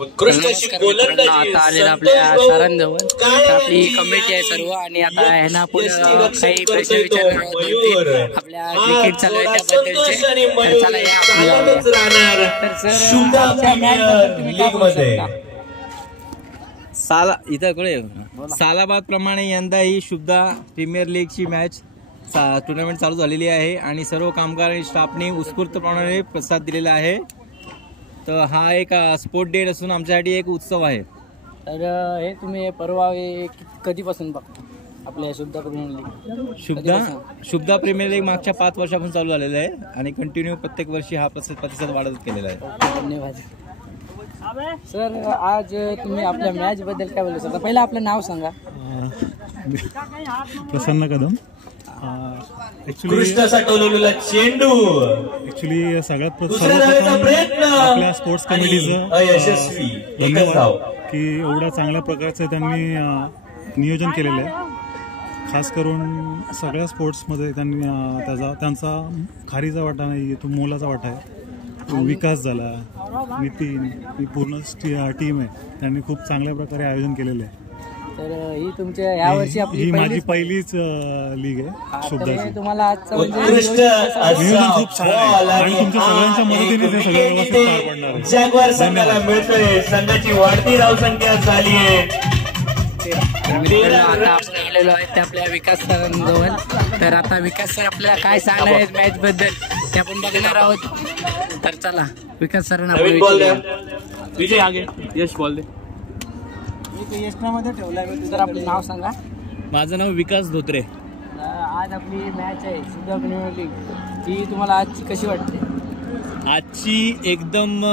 आता आलेला आपल्या सरांजवळ आपली कमिटी आहे सर्व आणि आता ह्यांना पुढे काही प्रश्न विचारणार आपल्या क्रिकेट चालू आहे त्याबद्दलचे सालाबाद प्रमाणे यंदा ही शुभदा प्रीमियर लीगची मॅच टुर्नामेंट चालू झालेली आहे आणि सर्व कामगार आणि स्टाफने उत्स्फूर्तपणे प्रतिसाद दिलेला आहे. तर हा एक स्पोर्ट डे असून आमच्यासाठी एक उत्सव आहे. तर हे तुम्ही परवा कधीपासून बघता आपल्या Shubhada premier league? Shubhada premier league मागच्या 5 वर्षापासून चालू झालेला आहे आणि कंटिन्यू प्रत्येक वर्षी हा प्रतिसाद वाढत केलेला आहे. धन्यवाद सर. आज तुम्ही आपल्या मॅच बद्दल काय बोलू शकता? पहिला आपलं नाव सांगा. प्रसन्न कदम. ऍक्च्युली सगळ्यात आपल्या स्पोर्ट्स कमिटीचं धन्यवाद की एवढ्या चांगल्या प्रकारचं त्यांनी नियोजन केलेलं आहे. खास करून सगळ्या स्पोर्ट्समध्ये त्यांनी त्यांचा खारीचा वाटा नाही, तो मोलाचा वाटा आहे. विकास झाला, नितीन, ही पूर्ण टीम आहे, त्यांनी खूप चांगल्या प्रकारे आयोजन केलेलं आहे. तर ही तुमच्या या वर्षी ही माझी पहिलीच लीग आहे शुभदाची. तुम्हाला आजचं नियोजन खूप छान आहे आणि तुमच्या सगळ्यांच्या मदतीने ते सगळं व्यवस्थित पार पडणार आहे. जगभर संघाला मिळतोय, संघाची वाढती धावसंख्या झाली आहे. आता आपण गेलेलो आहे ते आपल्या विकास सरांजवळ. तर आता विकास सर आपल्याला काय सांगणार आहेत मॅच बद्दल ते आपण बघणार आहोत. तर चला विकास सरांना विजय आगे यश बोल दे. यशनामध्ये ठेवलं. तर आपलं नाव सांगा. माझं नाव विकास धोत्रे. आज आपली मॅच आहे शुभदा प्रीमियर लीग, ती तुम्हाला आजची कशी वाटते? आजची एकदम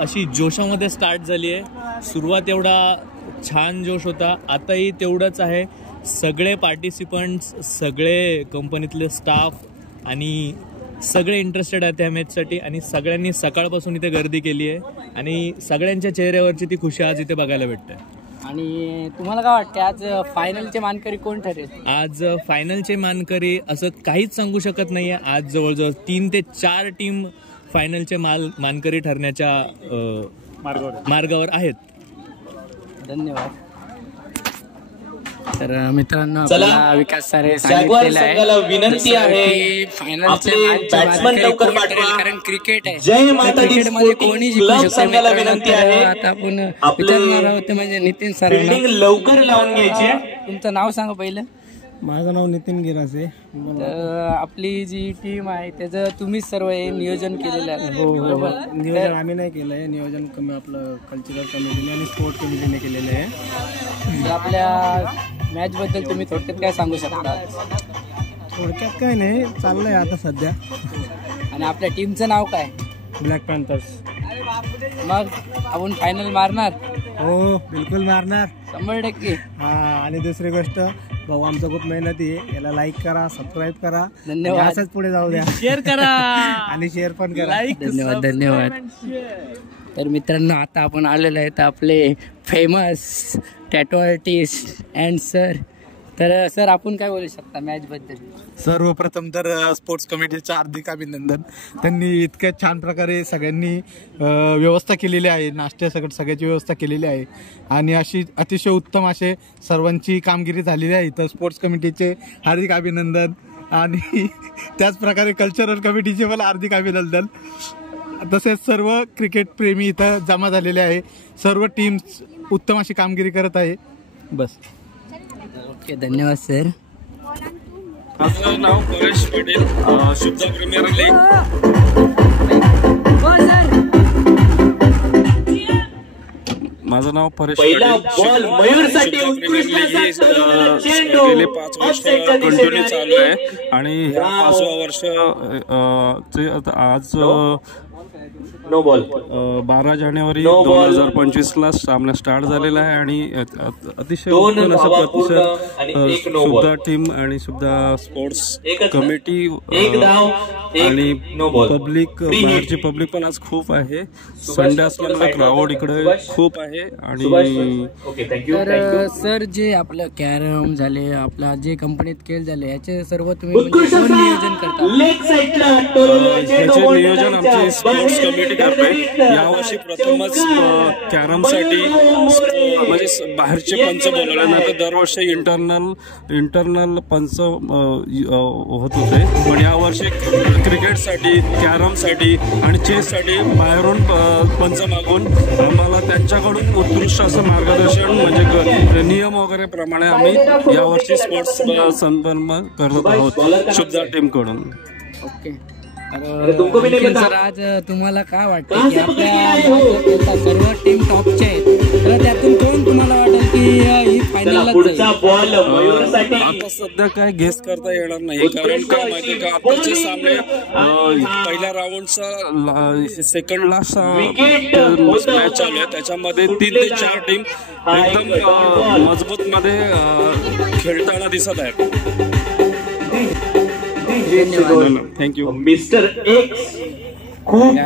अशी जोशामध्ये स्टार्ट झाली आहे. सुरुवात एवढा छान जोश होता, आताही तेवढंच आहे. सगळे पार्टिसिपंट्स, सगळे कंपनीतले स्टाफ आणि सगळे इंटरेस्टेड आहेत त्या मॅचसाठी आणि सगळ्यांनी सकाळपासून इथे गर्दी केली आहे आणि सगळ्यांच्या चेहऱ्यावरची ती खुशी आज इथे बघायला भेटते. आणि तुम्हाला काय वाटते आज फायनलचे मानकरी कोण ठरेल? आज फायनलचे मानकरी असं काहीच सांगू शकत नाही आहे. आज जवळजवळ 3 ते 4 टीम फायनलचे मानकरी ठरण्याच्या मार्गावर आहेत. धन्यवाद. तर मित्रांनो आपल्याला विकास सर सांगितलेलं आहे विनंती आहे बॅट्समन लवकर पाठवा कारण क्रिकेट आहे. जय माता दी मध्ये कोणी जिंकू संघाला विनंती आहे. आता आपण विचारणार आहोत म्हणजे नितीन सरांना. लवकर लावून घ्यायची. तुमचं नाव सांगा पहिलं. माझं नाव नितीन गिरासे. आपली जी टीम आहे त्याचं तुम्हीच सर्व हे नियोजन केलेलं आहे? हो बरोबर. नियोजन आम्ही नाही केलं आहे, नियोजन कमी आपलं कल्चरल कमिटीने आणि स्पोर्ट कमिटीने केलेलं आहे. आपल्या मॅच बद्दल तुम्ही थोडक्यात काय सांगू शकता? थोडक्यात काय नाही, चाललंय आता सध्या. आणि आपल्या टीमचं नाव काय? Black Panthers. मग आपण फायनल मारणार? हो बिलकुल मारणार, 100%. हा. आणि दुसरी गोष्ट भाऊ आमचं खूप मेहनती आहे, याला लाईक करा, सबस्क्राईब करा. धन्यवाद. असंच पुढे जाऊ द्या. शेअर करा आणि शेअर पण करा. धन्यवाद. तर मित्रांनो आता आपण आलेलो आहेत आपले famous tattoo artist and sir. तर सर आपण काय बोलू शकता मॅच बद्दल? सर्वप्रथम तर स्पोर्ट्स कमिटीचं हार्दिक अभिनंदन. त्यांनी इतक्या छान प्रकारे सगळ्यांनी व्यवस्था केलेली आहे, नाश्त्यासकट सगळ्याची व्यवस्था केलेली आहे आणि अशी अतिशय उत्तम असे सर्वांची कामगिरी झालेली आहे. तर स्पोर्ट्स कमिटीचे हार्दिक अभिनंदन आणि त्याच प्रकारे कल्चरल कमिटीचे पण हार्दिक अभिनंदन. तसेच सर्व क्रिकेट प्रेमी इथं जमा झालेले आहे. सर्व टीम्स उत्तम अशी कामगिरी करत आहे. बस. ओके धन्यवाद सर. माझं नाव परेश पटेल, शुभदा प्रीमियर लीग. माझं नाव परेश पटेल. गेले 5 वर्ष कंटिन्यू चालू आहे आणि 5वं वर्ष आज 12 जानेवारी 2025ला सामना स्टार्ट झालेला आहे आणि अतिशय उत्तम असं प्रतिसाद शुभदा टीम आणि शुभदा स्पोर्ट्स कमिटी आणि पब्लिक, बाहेरची पब्लिक पण आज खूप आहे. संडे असल्यामुळे क्राऊड इकडे खूप आहे. आणि तर सर जे आपलं कॅरम झाले, आपला जे कंपनीत खेळ झाले याचे सर्व तुम्ही नियोजन करता? याचे नियोजन आमचे स्पोर्ट्स कमिटी करते. यावर्षी प्रथमच कॅरमसाठी म्हणजे बाहेरचे पंच बोलवले, नाही तर दरवर्षी इंटरनल पंच होत होते. पण यावर्षी क्रिकेटसाठी, कॅरमसाठी आणि चेससाठी बाहेरून पंच मागून आम्हाला त्यांच्याकडून उत्कृष्ट असं मार्गदर्शन म्हणजे नियम वगैरे प्रमाणे आम्ही यावर्षी स्पोर्ट्स संपन्न करत आहोत शुभदा टीम कडून. ओके. सर आज तुम्हाला काय वाटतं की आपल्या सर्व टीम टॉपच्या आहेत, तर त्यातून कोण तुम्हाला वाटेल की ही फायनलला जाईल? आता सध्या काय गेस करता येणार नाही, कारण काय माहिती का आताचे सामने पहिल्या राऊंडचा सेकंड लास्ट मॅच चालू आहे, त्याच्यामध्ये 3 ते 4 टीम एकदम मजबूत मध्ये खेळताना दिसत आहेत. थँक्यू. मिस्टर एक्स खूप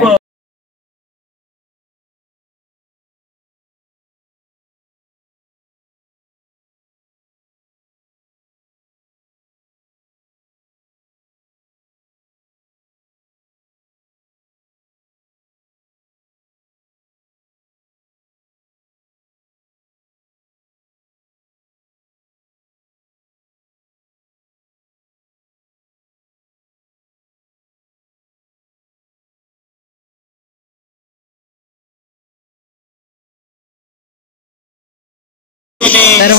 तर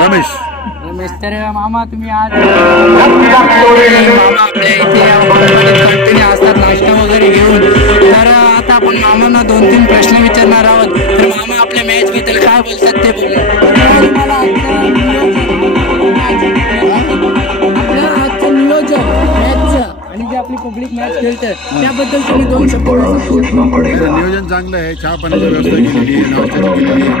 रमेश, तर मामा तुम्ही आज मामा आपल्या इथे कंटिन्यू असतात नाश्ता वगैरे घेऊन, तर आता आपण मामांना 2-3 प्रश्न विचारणार आहोत. तर मामा आपल्या मॅच बद्दल काय बोलतात ते बघूया. आपलं आजचं नियोजन मॅचचं आणि जे आपली पब्लिक मॅच खेळते त्याबद्दल तुम्ही 2 शब्द बोला. नियोजन चांगलं आहे, चहा पाण्याची व्यवस्था केलेली आहे, नाश्ता केलेली आहे.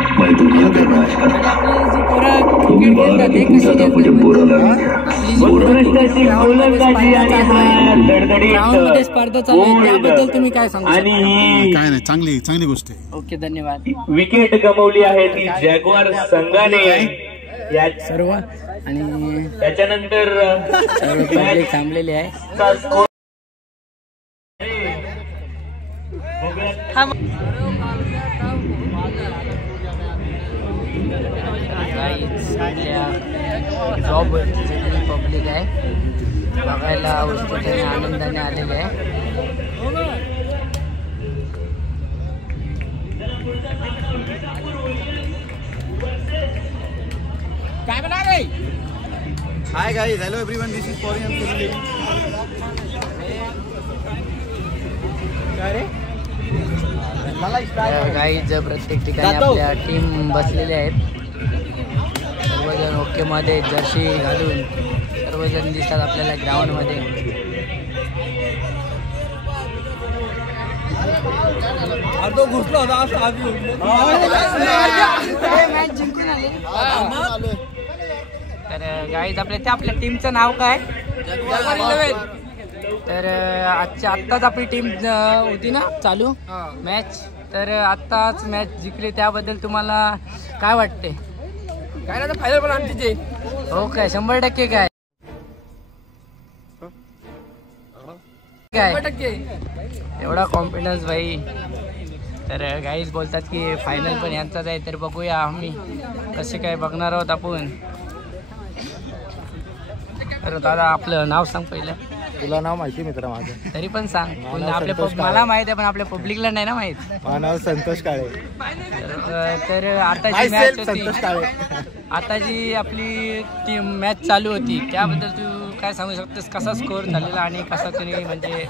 स्पर्धा चालू आहे त्याबद्दल तुम्ही काय सांगू? काय नाही, चांगली गोष्ट आहे. ओके, धन्यवाद. विकेट गमावली आहे ती जॅग्वार संघाने सर्व आणि त्याच्यानंतर पब्लिक थांबलेली आहे. जॉब पब्लिक आहे बघायला उत्सुकतेने आनंदाने आलेले आहे. काय बना रे? Hi guys, hello everyone, this is foreign. Guys प्रत्येक ठिकाणी आपल्या टीम बसलेल्या आहेत. सर्वजण ओके मध्ये जर्सी घालून सर्वजण दिसतात आपल्याला ग्राउंड मध्ये. तर गाईज आपल्या टीमचं नाव काय? तर आत्ताच आपली टीम होती ना चालू मॅच, तर आत्ताच मॅच जिंकली, त्याबद्दल तुम्हाला काय वाटते? काय ना फायनल पण आमची हो काय 100% काय एवढा कॉन्फिडन्स भाई. तर गाईज बोलतात की फायनल पण यांचाच आहे, तर बघूया आम्ही कसे काय बघणार आहोत आपण. तर दादा आपलं नाव सांग पहिलं. तुला नाव माहिती मित्र माझं, तरी पण सांग. मला माहित आहे पण आपल्या पब्लिकला नाही ना माहित. माझं नाव संतोष काळे. तर आताची मॅच होती, आता जी आपली टीम मॅच चालू होती त्याबद्दल तू काय सांगू शकतोस? कसा स्कोर झालेला आणि कसा तुम्ही म्हणजे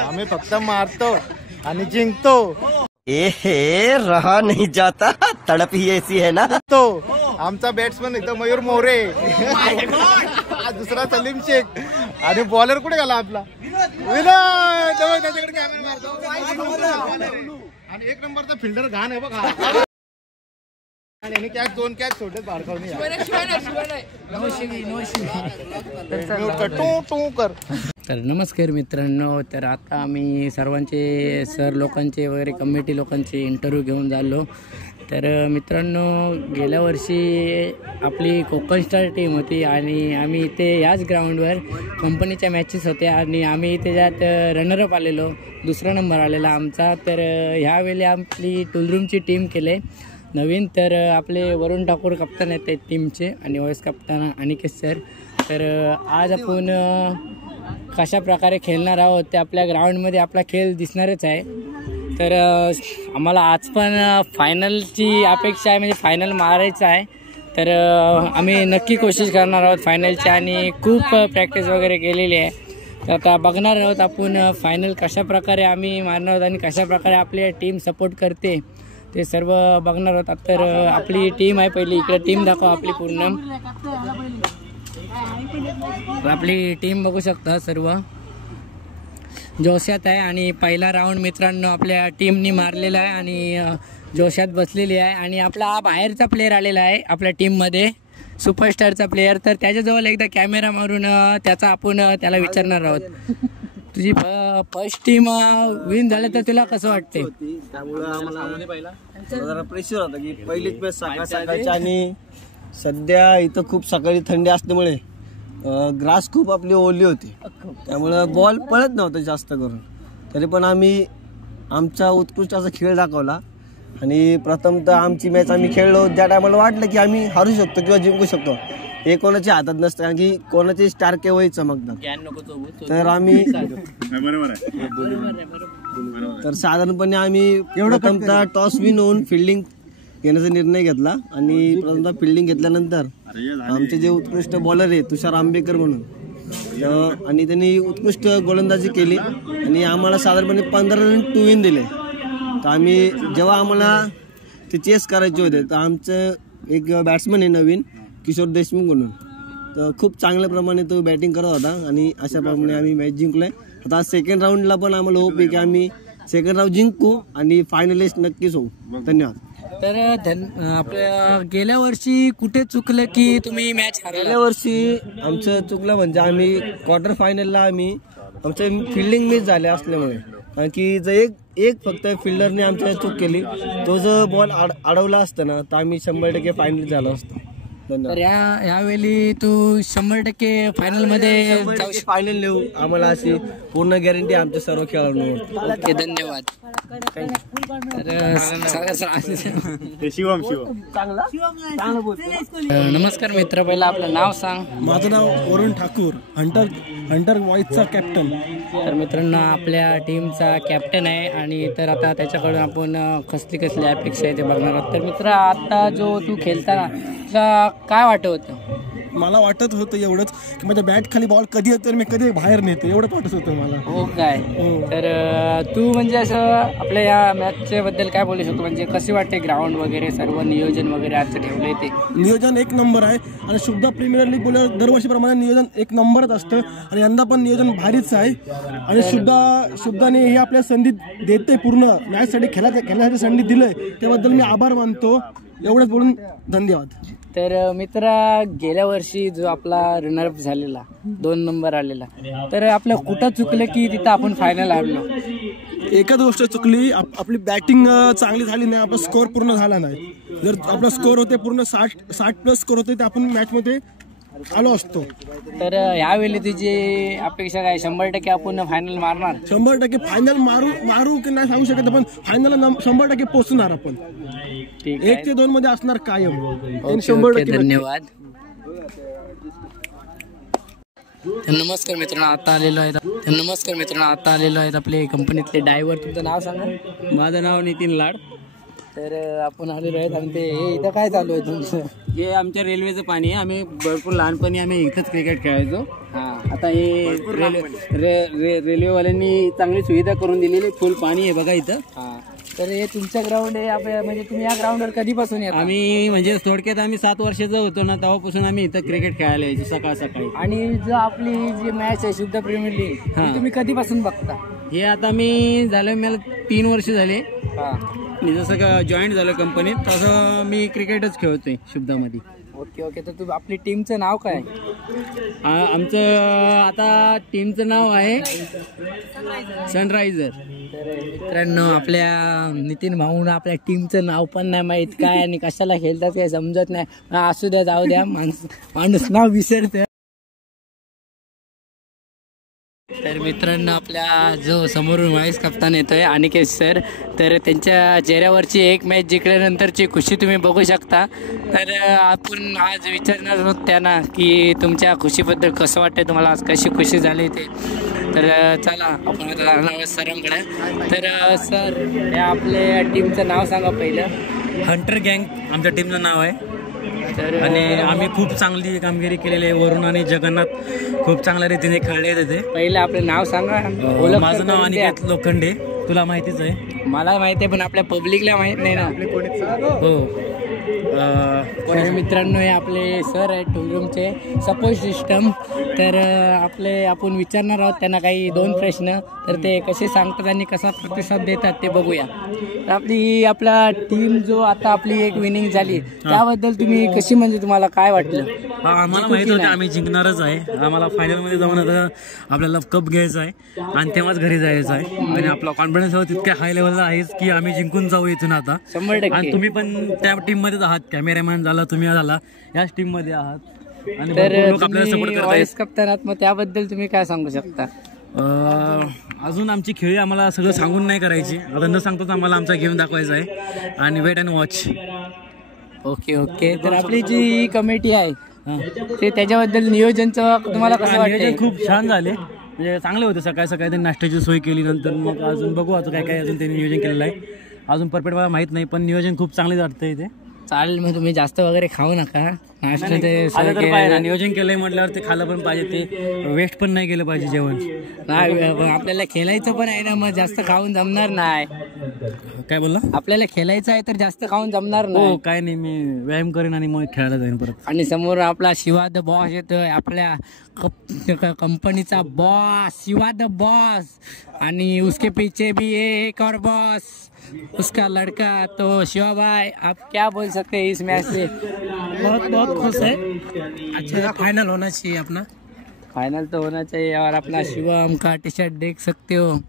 आम्ही फक्त मारतो आणि जिंकतो. ए रहा नहीं जाता, तड़प ही ऐसी है ना. तो आमचा बॅट्समन इथं मयूर मोरे, दुसरा सलीम शेख आणि बॉलर कुठे गेला आपला त्याच्याकडे कॅमेरा मारतो. आणि 1 नंबरचा फिल्डर घाण आहे बघा. आणि कॅच 2 कॅच सोडले बारकावणी. तर नमस्कार मित्रांनो, तर आता आम्ही सर्वांचे सर लोकांचे वगैरे कमिटी लोकांचे इंटरव्ह्यू घेऊन झालो. तर मित्रांनो, गेल्या वर्षी आपली कोकण स्टार टीम होती आणि आम्ही इथे याच ग्राउंडवर कंपनीच्या मॅचेस होत्या आणि आम्ही त्याच्यात रनरअप आलेलो, 2रा नंबर आलेला आमचा. तर ह्यावेळी आपली टुलरूमची टीम केले नवीन. तर आपले वरुण ठाकूर कप्तान आहेत टीमचे आणि व्हाईस कप्तान अनिकेत सर. तर आज आपण कशा प्रकारे खेळणार आहोत ते आपल्या ग्राउंडमध्ये आपला खेळ दिसणारच आहे. तर आम्हाला आज पण फायनलची अपेक्षा आहे, म्हणजे फायनल मारायचं आहे. तर आम्ही नक्की कोशिश करणार आहोत फायनलची आणि खूप प्रॅक्टिस वगैरे केलेली आहे. तर आता बघणार आहोत आपण फायनल कशा प्रकारे आम्ही मारणार आहोत आणि कशा प्रकारे आपली टीम सपोर्ट करते ते सर्व बघणार आहोत. तर आपली टीम आहे, पहिली इकडे टीम दाखवा आपली पूर्ण. आपली टीम बघू शकता सर्व जोशात आहे आणि पहिला राऊंड मित्रांनो आपल्या टीमनी मारलेला आहे आणि जोशात बसलेली आहे. आणि आपला बाहेरचा प्लेयर आलेला आहे आपल्या टीममध्ये, सुपरस्टारचा प्लेयर. तर त्याच्याजवळ एकदा कॅमेरा मारून त्याला विचारणार आहोत, तुझी फर्स्ट टीम विन झालं तर तुला कसं वाटते? त्यामुळं आम्हाला जरा प्रेशर होतं की पहिलीच मॅच सकाळची आणि सध्या इथं खूप सकाळी थंडी असल्यामुळे ग्रास खूप आपली ओली होती, त्यामुळं बॉल पळत नव्हतं जास्त करून. तरी पण आम्ही आमचा उत्कृष्ट असा खेळ दाखवला आणि प्रथमतः आमची मॅच आम्ही खेळलो त्या टायमाला वाटलं की आम्ही हरू शकतो किंवा जिंकू शकतो. हे कोणाच्या हातात नसतं, कारण की कोणाचे स्टार केव्हाही चमकतात. तर आम्ही तर साधारणपणे आम्ही प्रथमतः टॉस विन होऊन फिल्डिंग घेण्याचा निर्णय घेतला आणि प्रथमतः फिल्डिंग घेतल्यानंतर आमचे जे उत्कृष्ट बॉलर आहे तुषार आंबेकर म्हणून, आणि त्यांनी उत्कृष्ट गोलंदाजी केली आणि आम्हाला साधारणपणे 15 रन टू विन दिले. तर आम्ही जेव्हा आम्हाला ते चेस करायचे होते तर आमचं एक बॅट्समन आहे नवीन किशोर देशमुख म्हणून, तर खूप चांगल्या प्रमाणे तो बॅटिंग करत होता आणि अशा प्रमाणे आम्ही मॅच जिंकलोय. आता सेकंड राऊंडला पण आम्हाला होप आहे की आम्ही सेकंड राऊंड जिंकू आणि फायनलिस्ट नक्कीच होऊ. धन्यवाद. तर आपल्या गेल्या वर्षी कुठे चुकलं की तुम्ही मॅच हरवल्या? गेल्या वर्षी आमचं चुकलं म्हणजे आम्ही क्वार्टर फायनलला आमच्या फिल्डिंग मिस झाल्या असल्यामुळे, कारण की जर एक फक्त फिल्डरने आमच्या चूक केली, तो जर बॉल अडवला असता ना तर आम्ही 100% फायनल झालो असतो. तर यावेळी तू 100% फायनलमध्ये फायनल नेऊ, आम्हाला अशी पूर्ण गॅरंटी आमच्या सर्व खेळाडूंवर. ओके, धन्यवाद. नमस्कार मित्र, पहिला आपलं नाव सांग. माझं नाव वरुण ठाकूर, हंटर व्हॉइसचा कॅप्टन. तर मित्रांनो, आपल्या टीमचा कॅप्टन आहे आणि तर आता त्याच्याकडून आपण कसली अपेक्षा आहे ते बघणार आहोत. तर मित्र, आता जो तू खेळताना तुला काय वाटत होतं? मला वाटत होतं एवढंच की माझ्या बॅट खाली बॉल कधी येतो मी कधी बाहेर नेतो, एवढंच वाटत होतं मला. हो काय? तर तू म्हणजे असं आपल्या या मॅचच्या बद्दल काय बोलू शकतो, म्हणजे कशी वाटते ग्राउंड वगैरे सर्व नियोजन वगैरे आजचं ठेवलंय ते? नियोजन एक नंबर आहे आणि शुभदा प्रीमियर लीग बोलल्यावर दरवर्षीप्रमाणे नियोजन एक नंबरच असतं आणि यंदा पण नियोजन भारीच आहे. आणि शुभदाने हे आपल्या संधी देते, पूर्ण मॅचसाठी खेळण्यासाठी संधी दिलंय, त्याबद्दल मी आभार मानतो. एवढंच बोलून धन्यवाद. तर मित्र, गेल्या वर्षी जो आपला रनरअप झालेला 2 नंबर आलेला, तर आपलं कुठं चुकलं की तिथं आपण फायनल हरलो? एकच गोष्ट चुकली, आपली बॅटिंग चांगली झाली नाही, आपला स्कोअर पूर्ण झाला नाही. जर आपला स्कोअर होते पूर्ण 60 प्लस स्कोअर होते तर आपण मॅचमध्ये आलो असतो. तर यावेळी तुझी अपेक्षा काय? 100% आपण फायनल मारणार? 100% फायनल मारू की नाही सांगू शकत, पण फायनलला 100% पोहोचणार आपण. 1 ते 2 मध्ये असणार कायम. 100%. धन्यवाद. नमस्कार मित्रांनो, आता आलेलो आहेत आपले कंपनीतले ड्रायव्हर. तुमचं नाव सांगा. माझं नाव नितीन लाड. तर आपण आलेलो आहेत आणि ते इथं काय चालू आहे तुमचं? हे आमच्या रेल्वेचं पाणी आहे. आम्ही भरपूर लहानपणी इथंच क्रिकेट खेळायचो. आता हे रेल्वेवाल्यांनी चांगली सुविधा करून दिलेली, फुल पाणी आहे बघा इथं. तर हे तुमचं ग्राउंड आहे, म्हणजे तुम्ही या ग्राउंडवर कधीपासून येता? आम्ही म्हणजे थोडक्यात 7 वर्षाचं होतो ना, तेव्हापासून आम्ही इथं क्रिकेट खेळायला यायचो सकाळी. आणि जो आपली जी मॅच आहे शुभदा प्रीमियर लीग, तुम्ही कधीपासून बघता? हे आता मी मला 3 वर्ष झाले. मी जसं जॉईन झालं कंपनीत तसं मी क्रिकेटच खेळतोय शुभदामध्ये. Okay okay. तर तू आपली टीमचं नाव काय? आमचं आता टीमचं नाव आहे सनरायझर. तर मित्रांनो आपल्या नितीन भाऊन आपल्या टीमचं नाव पण नाही माहीत काय आणि कशाला खेळतात काय समजत नाही. असू द्या जाऊ द्या, माणूस नाव विसरतं. तर मित्रांनो आपल्या जो समोरून व्हाईस कप्तान येतोय अनिकेत सर, तर त्यांच्या चेहऱ्यावरची एक मॅच जिंकल्यानंतरची खुशी तुम्ही बघू शकता. तर आपण आज विचारणार आहोत त्यांना की तुमच्या खुशीबद्दल कसं वाटतंय, तुम्हाला आज कशी खुशी झाली ते. तर चला आपण आता जाणार आहोत सरांकडे. तर सर या आपल्या टीमचं नाव सांगा पहिलं. हंटर गँग आमच्या टीमचं नाव आहे. आणि आम्ही खूप चांगली कामगिरी केलेली आहे. वरुण आणि जगन्नाथ खूप चांगल्या रीतीने खेळले तिथे. पहिलं आपलं नाव सांगा. माझं नाव अनिकेत लोखंडे, तुला माहितीच आहे. मला माहिती आहे पण आपल्या पब्लिकला माहित नाही ना. हो. मित्रांनो हे आपले सर आहेत टूलरूमचे सपोर्ट सिस्टम. तर आपण विचारणार आहोत त्यांना काही 2 प्रश्न. तर ते कसे सांगतात आणि कसा प्रतिसाद देतात ते बघूया. तर आपला टीम जो आता आपली एक विनिंग झाली त्याबद्दल तुम्ही कशी, म्हणजे तुम्हाला काय वाटलं? आम्हाला माहित होतं आम्ही जिंकणारच आहे. आम्हाला फायनलमध्ये जाऊन आता आपल्याला कप घ्यायचा आहे आणि तेव्हाच घरी जायचं आहे. आणि आपला कॉन्फिडन्स तितक्या हाय लेवलला आहेच की आम्ही जिंकून जाऊ इथून आता 100%. आणि तुम्ही पण त्या टीम मध्येच आहात. कॅमेरामॅन झाला, तुम्ही झाला, याच टीम मध्ये आहात. आणि तर लोक आपल्याला सपोर्ट करतात. कप्तान आहात, मग त्याबद्दल तुम्ही काय सांगू शकता? अजून आमची खेळी आम्हाला सगळं सांगून नाही करायची. आता न सांगतोच आम्हाला आमचा गेम दाखवायचा आहे आणि wait and watch. Okay okay. तर आपली जी कमिटी आहे ते त्याच्याबद्दल नियोजनचं तुम्हाला कसं वाटतं? नियोजन खूप छान झाले, म्हणजे चांगले होते. सकाळी सकाळी त्यांनी नाश्त्याची सोय केली. नंतर मग अजून बघू आता काय काय अजून त्यांनी नियोजन केलेलं आहे. अजून परफेक्ट मला माहित नाही पण नियोजन खूप चांगले वाटतं इथे. चालेल, मग तुम्ही जास्त वगैरे खाऊ नका. नाश्ता ते नियोजन केलंय म्हटल्यावर ते खाल्लं पण पाहिजे, ते वेस्ट पण नाही केलं पाहिजे जेवण. नाही आपल्याला खेळायचं पण आहे ना, मग जास्त खाऊन जमणार नाही. काय बोलला? आपल्याला खेळायचं आहे तर जास्त खाऊन जमणार नाही. हो काय नाही, मी व्यायाम करेन आणि मग खेळायला जाईन परत. आणि समोर आपला शिवा द बॉस येतोय, आपल्या कंपनीचा बॉस शिवा द बॉस. आणि उसके पीछे भी एक और बॉस, उसका लड़का. तो शिवा भाई आप क्या बोल सकते हैं इस मैच से? बहुत खुश है. अच्छा फाइनल होना चाहिए अपना. फाइनल तो होना चाहिए. और अपना शिवम का टी शर्ट देख सकते हो,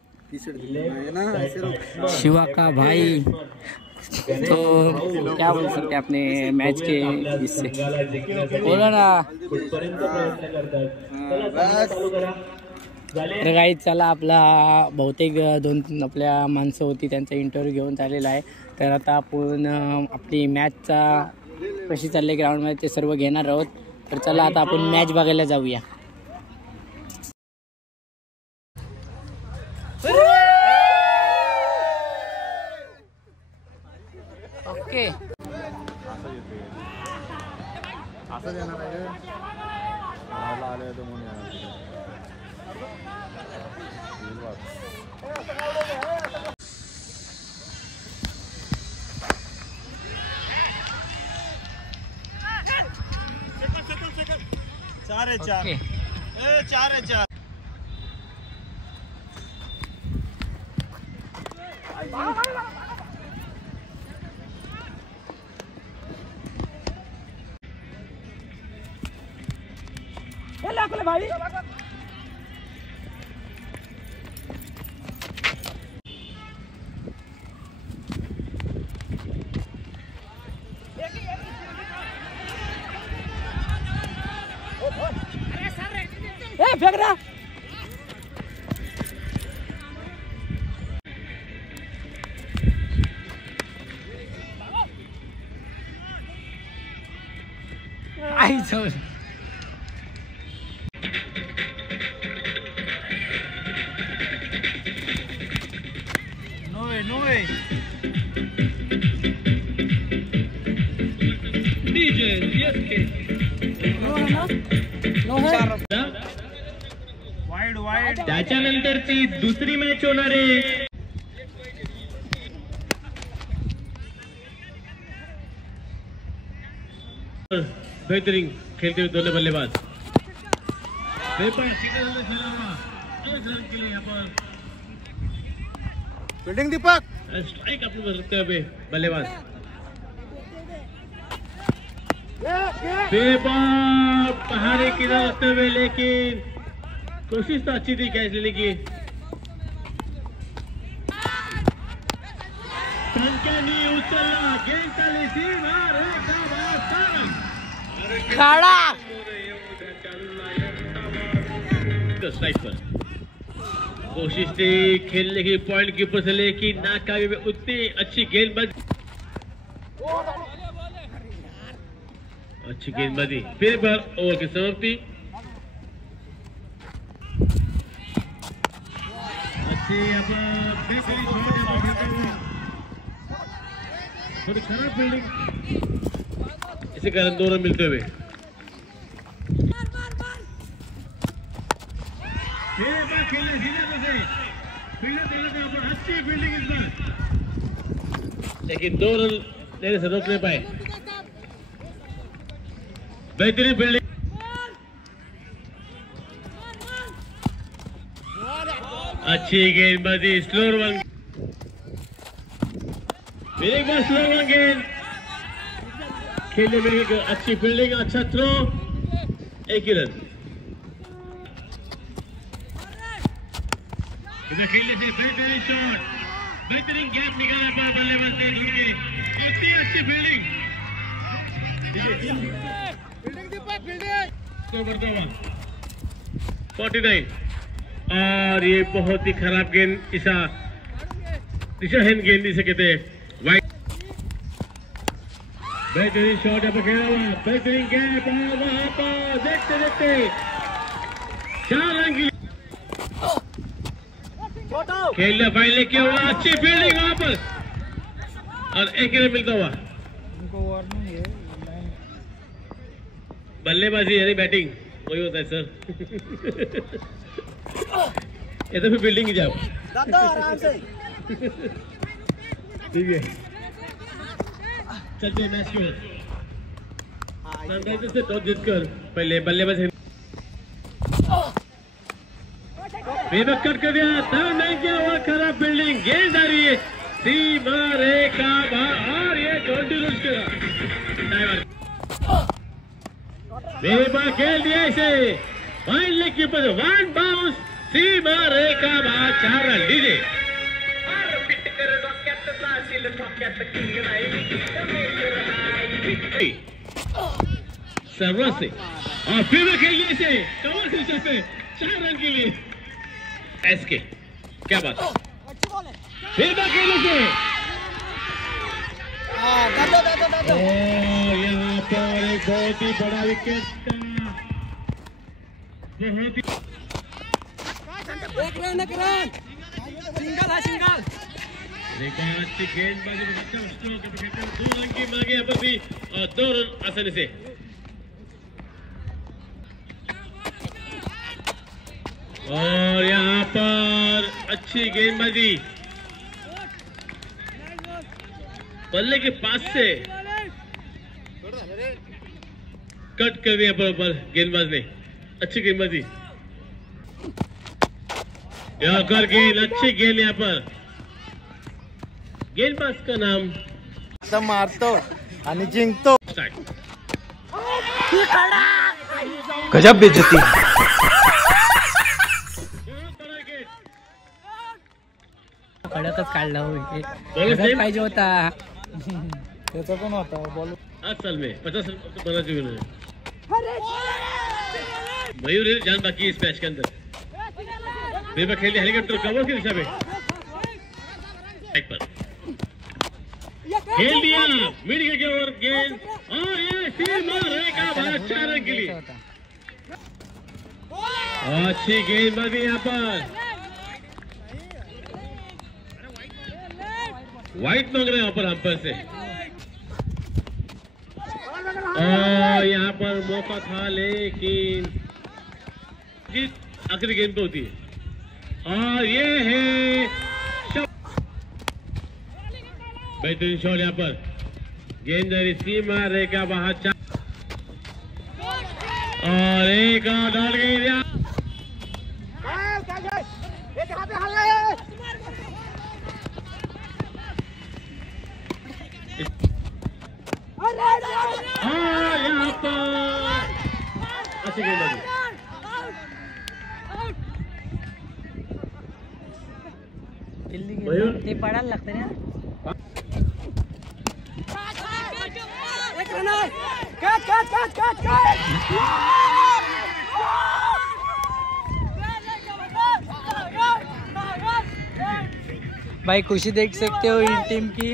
शिवा का भाई. तो क्या बोल सकते हैं अपने मैच के इससे, बोला ना. तर काही चला, आपला बहुतेक 2 आपल्या माणसं होती त्यांचा इंटरव्ह्यू घेऊन झालेला आहे. तर आता आपण आपली मॅचचा कशी चालली ग्राउंडमध्ये ते सर्व घेणार आहोत. तर चला आता आपण मॅच बघायला जाऊया. ओके. फेंक रहा. आई चल. No way. DJ, wide. त्याच्यानंतरची दुसरी मॅच होणार आहे. बेहतरीन खेळते हुए दोनों बल्लेबाज. फील्डिंग दीपक. स्ट्राइक अप्रूव करते हुए बल्लेबाज. बेबाक पहाड़ी किधर होते हुए, लेकिन कोशिश तो अच्छी थी कैच लेने की। पंकनी उचलला, गेंद चाली सीमा रेखा बाहेर खड़ा स्ट्राइक पर कोशिश थी खेलने की पॉइंट कीपर से, लेकिन नाकामी में उतनी अच्छी गेंदबाजी, अच्छी गेंदबाजी। फिर बार ओवर की समाप्ति। अच्छी थोड़ी खराब फील्डिंग, इसी कारण 2 रन मिलते हुए। अच्छी फील्डिंग इस बार, लेकिन 2 रन लेने से रोक नहीं पाए। बेहतरीन फील्डिंग, अच्छी गेंदबाजी, स्लोअर वन, एक बार स्लोअर वन गेंद खेलने में, अच्छी फील्डिंग, अच्छा थ्रो, 1 ही रन। इधर खेलने से बेहतरीन शॉट, बेहतरीन गैप निकाला पर बल्लेबाज ने ढूंढ के, इतनी अच्छी फील्डिंग। ओवर 49 और ये बहुत ही खराब गेंद, दिशाहीन गेंद इसे कहते हैं। वाइड बेहतरीन शॉट यहाँ पर खेला हुआ, बेहतरीन गैप, और वहां पर देखते देखते 4 रन की खेलना फाइल लेके हुआ, अच्छी फील्डिंग वहां पर और 1 रन मिलता हुआ। बल्लेबाजी यानी बैटिंग वही होता है सर। ये तो फिर फील्डिंग ही जाओ आराम से। ठीक है, चलते हैं मैच की ओर। सनराइजर्स से टॉस जीतकर पहले बल्लेबाज बेबक कट कर दिया, टर्न नहीं किया हुआ, खराब फील्डिंग, गेंद आ रही है सीमा रेखा बाहर, ये 20 रन का बेबक खेल दिया इसे, फाइन लेग के ऊपर 1 बाउंस, सीमा रेखा बाहर, 4 रन लीजिए। सर्वर से और फिर खेलिए इसे कवर सिस्टम पे, 4 रन के लिए। एसके क्या बात, फिर खेलने से यहाँ पर एक बहुत ही बड़ा विकेट, बहुत ही अच्छी गेंदबाजी, 2 रन की मांगे यहाँ पर भी और 2 रन आसानी से। और यहाँ पर अच्छी गेंदबाजी, बल्ले के पास से कट कर दिया पर गेंदबाज ने, अच्छी गेंदबाजी, यॉर्कर गेंद, अच्छी गेंद यहाँ पर। गेंदबाज का नाम मारतो आणि जिंकतो। गजब बेइज्जती। कडकच काढला पाहिजे होता, त्याचा पण होता बॉल। 8 साल में 50 रन बना चुके हैं मयूर, जान बाकी इस मैच के अंदर। बेबक खेल हेलीकॉप्टर कवर की दिशा में, पर खेल दिया मीडिया के ओवर गेंद, और ये सीमा रेखा बाहर, 4 रन के लिए। अच्छी गेंदबाजी यहाँ पर, वाइट मांग रहे हैं यहाँ पर अंपायर से, और यहाँ पर मौका था लेकिन जीत आखिरी गेंद पे होती है। और ये है बेहतरीन शॉट यहाँ पर, गेंद सीमा रेखा बाहर, और एक और डॉट गई। अच्छी गेंदबाजी ते पडायला लागतं ना. भाई खुशी देख सकते हो इन टीम की,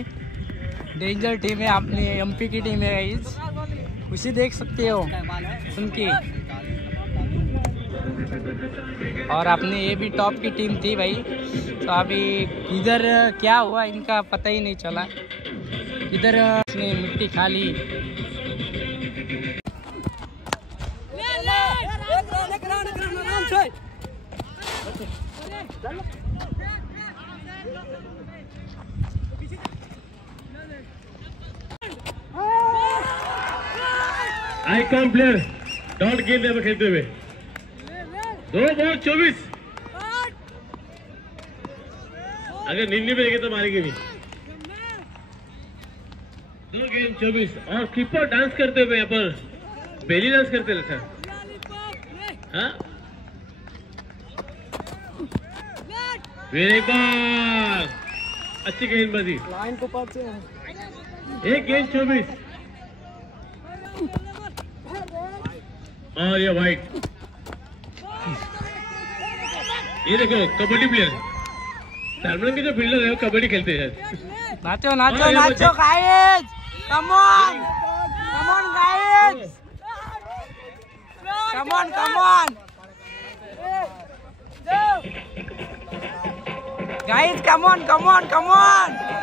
डेंजर टीम है अपनी एमपी की टीम है गाइस, खुशी देख सकते हो उनकी। और अपने ये भी टॉप की टीम थी भाई, तो अभी इधर क्या हुआ इनका पता ही नहीं चला, इधर उसने मिट्टी खा ली। आइकॉन प्लेयर डॉट गेंद में खेलते हुए 2 बॉल 24। अगर 99 पे तो मारेंगे भी। 2 गेंद 24 और कीपर डांस करते हुए यहाँ पर बेली डांस करते रहता है। हाँ फिर एक बार अच्छी गेंदबाजी, लाइन को पास 1 गेंद 24 और ये वाइट। ये देखो कबड्डी प्लेयर सलमान के जो फील्डर है वो कबड्डी खेलते हैं। Nacho nacho nacho guys, come on guys, come on guys, come on.